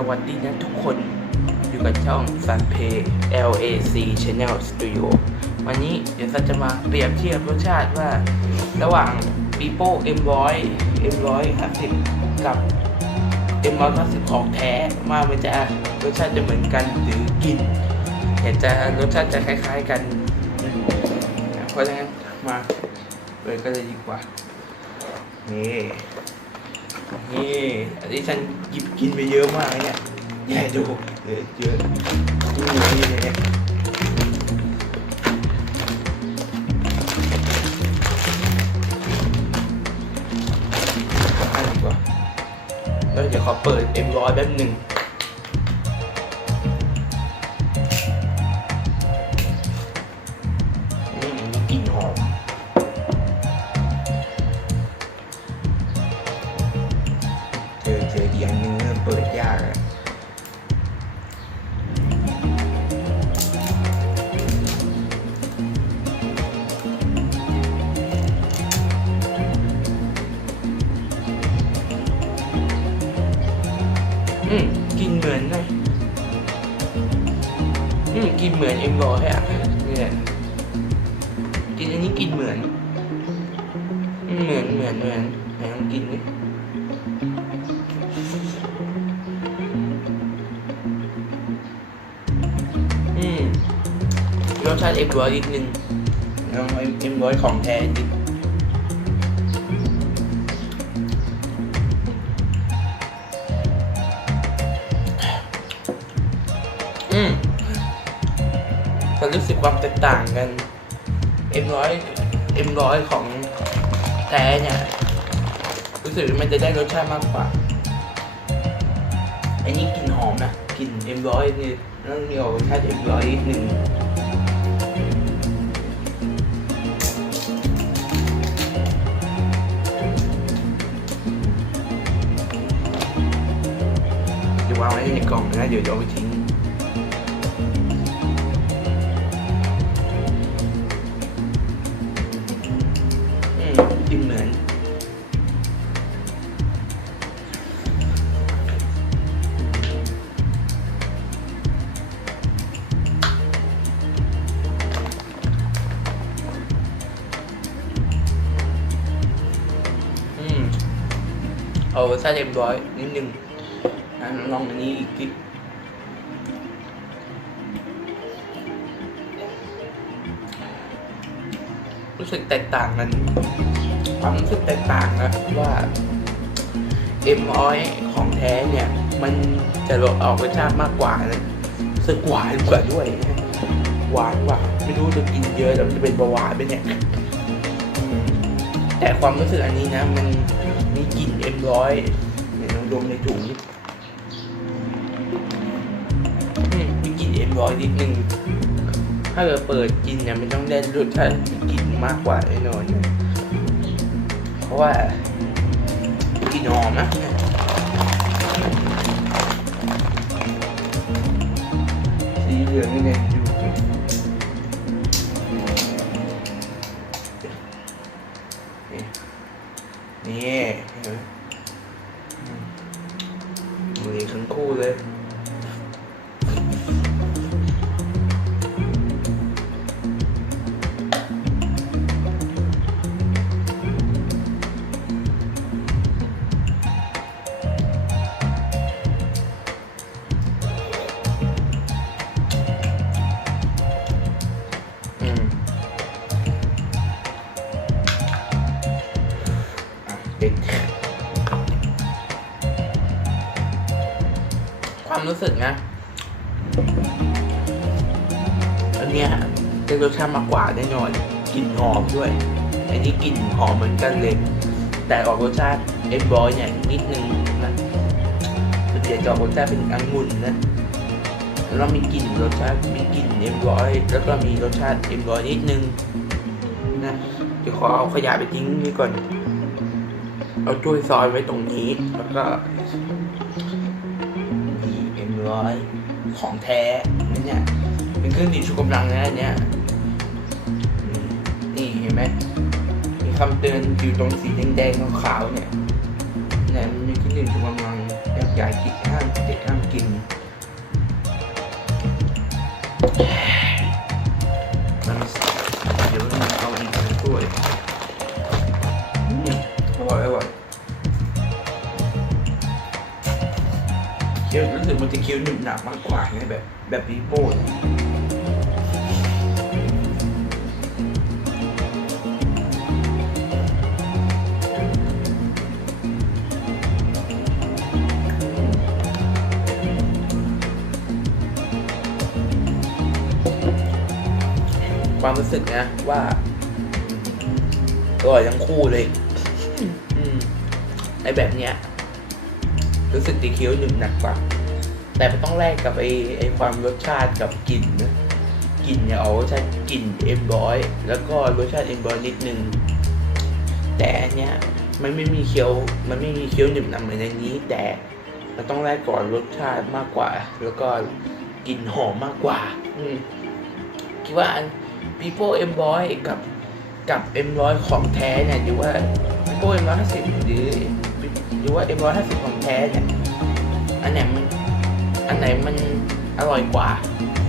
สวัสดีนะทุกคนอยู่กับช่อง s u n p a y LAC Channel Studio วันนี้เดี๋ยวซันจะมาเปรียบเทียบรสชาติว่า ระหว่าง p i p o M100 M100 50กับ M100 50ของแท้ว่ามันจะรสชาติจะเหมือนกันหรือกินเห็นจะรสชาติจะคล้าย ๆกัน เพราะฉะนั้นมาเลยก็เลยดีกว่านี่ นี่อันนี้ฉันหยิบกินไปเยอะมากเลยเนี่ยแย่ดูเยอะเยอะนี่นี่นี่อันดีกว่าแล้วเดี๋ยวขอเปิดเอ็มร้อยแป๊บหนึ่ง มือนนะอืมกินเหมือนเอ็มร้อยอะเนี่ยกินอันนี้กินเหมือน เหมือนเหมือนเหมือนไหนลองกินดิอืมรสชาติเอ็มร้อยนิดนึงลองเอ็มเอ็มร้อยของแท้ดิอื รู้สึกความแตกต่างกันเอ็มร้อยเอ็มร้อยของแท้เนี่ยรู้สึกมันจะได้รสชาติมากกว่าอันนี้กลิ่นหอมนะกลิ่นเอ็มร้อยนี่ต้องมีรสชาติเอ็มร้อยนิดนึงจะวางไว้ในกล่องนะเดี๋ยวจะเอาไปทิ้ง เอารสชาติเอ็มร้อยนิดนึงนะลองอันนี้อีกทีรู้สึกแตกต่างกันความรู้สึกแตกต่างนะว่าเอ็มร้อยของแท้เนี่ย มันจะรสออกรสชาติมากกว่านะสึกหวานกว่าด้วย หวานกว่า ไม่รู้จะกินเยอะแล้วมันจะเป็นเบาหวานไหมเนี่ยแต่ความรู้สึกอันนี้นะ มัน มีกลิ่นเอ็มร้อยเดี๋ยลองดมในถุงอืมมีกลิ่นเอ็มร้อยนิดนึง ถ้าเราเปิดกินเนี่ยมันต้องได้รสชาติกลิ่นมากกว่าแน่นอนเพราะว่ากลิ่นหอมนะสีเหลืองนี่ไง นี่ รู้สึกนะ อันเนี้ยจะรสชาติมากกว่าแน่นอนกลิ่นหอมด้วย อันนี้กลิ่นหอมเหมือนกันเลย แต่ออกรสชาติเอ็มบอยเนี่ยนิดนึงนะเดียวจะออกรสชาติเป็นองุ่นนะแล้วมีกลิ่นรสชาติมีกลิ่นเอ็มบอยแล้วก็มีรสชาติเอ็มบอยนิดนึงนะเดี๋ยวขอเอาขยะไปทิ้งนี่ก่อน เอาถ้วยซอยไว้ตรงนี้ แล้วก็ ร้อยของแท้นี่เนี่ยเป็นเครื่องดื่มชูกำลังนะเนี่ยนี่เห็นไหมมีคำเตือนอยู่ตรงสีแดงๆขาวๆเนี่ยเนี่ยมันมีเครื่องดื่มชูกำลังแยกใหญ่กินห้ามเด็กห้ามกินมัน คี้ยวรู้สึกมันจะเคี้ยวหนึบหนับมากกว่าไงแบบแบบปีโป้เนี่ยความรู้สึกนะว่าอร่อยทั้งคู่เลยอืมไอแบบเนี้ย รู้สึกตีเคี้ยวหนึ่งหนักกว่า แต่มันต้องแลกกับไอ้ไอ้ความรสชาติกับกลิ่นนะกลิ่นเนี่ยเอารสชาติกลิ่นเอ็มบอยแล้วก็รสชาติเอ็มบอยนิดนึง แต่อันเนี้ยมันไม่มีเคี้ยวมันไม่มีเคี้ยวหนึบหนับเหมือนในนี้ แต่มันต้องแลกก่อนรสชาติมากกว่า แล้วก็กลิ่นหอมมากกว่า อืมคิดว่าอัน People M Boy กับกับ M ร้อยของแท้เนี่ยหรือว่า People M ร้อยห้าสิบหรือ หรือว่า M ร้อยห้าสิบของแท้เนี่ยอันไหนมันอันไหนมันอร่อยกว่า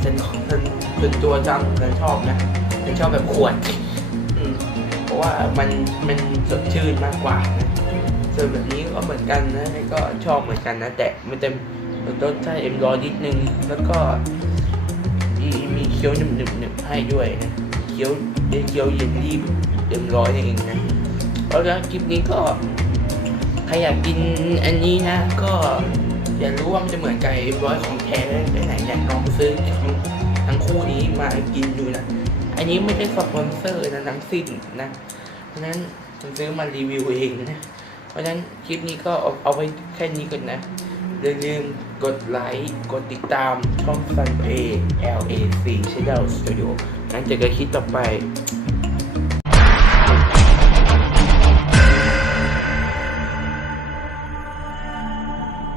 ฉันฉันส่วนตัวจังฉันชอบนะฉันชอบแบบขวดเพราะว่ามันมันสดชื่นมากกว่านะส่วนแบบนี้ก็เหมือนกันนะก็ชอบเหมือนกันนะ แต่มันจะมันรสชาติ M ร้อยนิดนึงแล้วก็มีมีเคี้ยวหนึบหนึบหนึบให้ด้วยนะเคี้ยวเคี้ยวเยลลี่เต็มร้อยเองนะเพราะฉะนั้นคลิปนี้ก็ ใครอยากกินอันนี้นะ ก็อยากรู้ว่ามันจะเหมือนไก่ร้อยของแท้ได้ไหนเนี่ยลองซื้อทั้งทั้งคู่นี้มากินดูนะ อันนี้ไม่ได้สปอนเซอร์นะทั้งสิ้นนะ เพราะฉะนั้นผมซื้อมารีวิวเองนะ เพราะฉะนั้นคลิปนี้ก็เอาเอาไว้แค่นี้ก่อนนะอย่าลืมกดไลค์ กดติดตามช่อง Sunplay LAC Channel Studio งั้นเจอกันคลิปต่อไป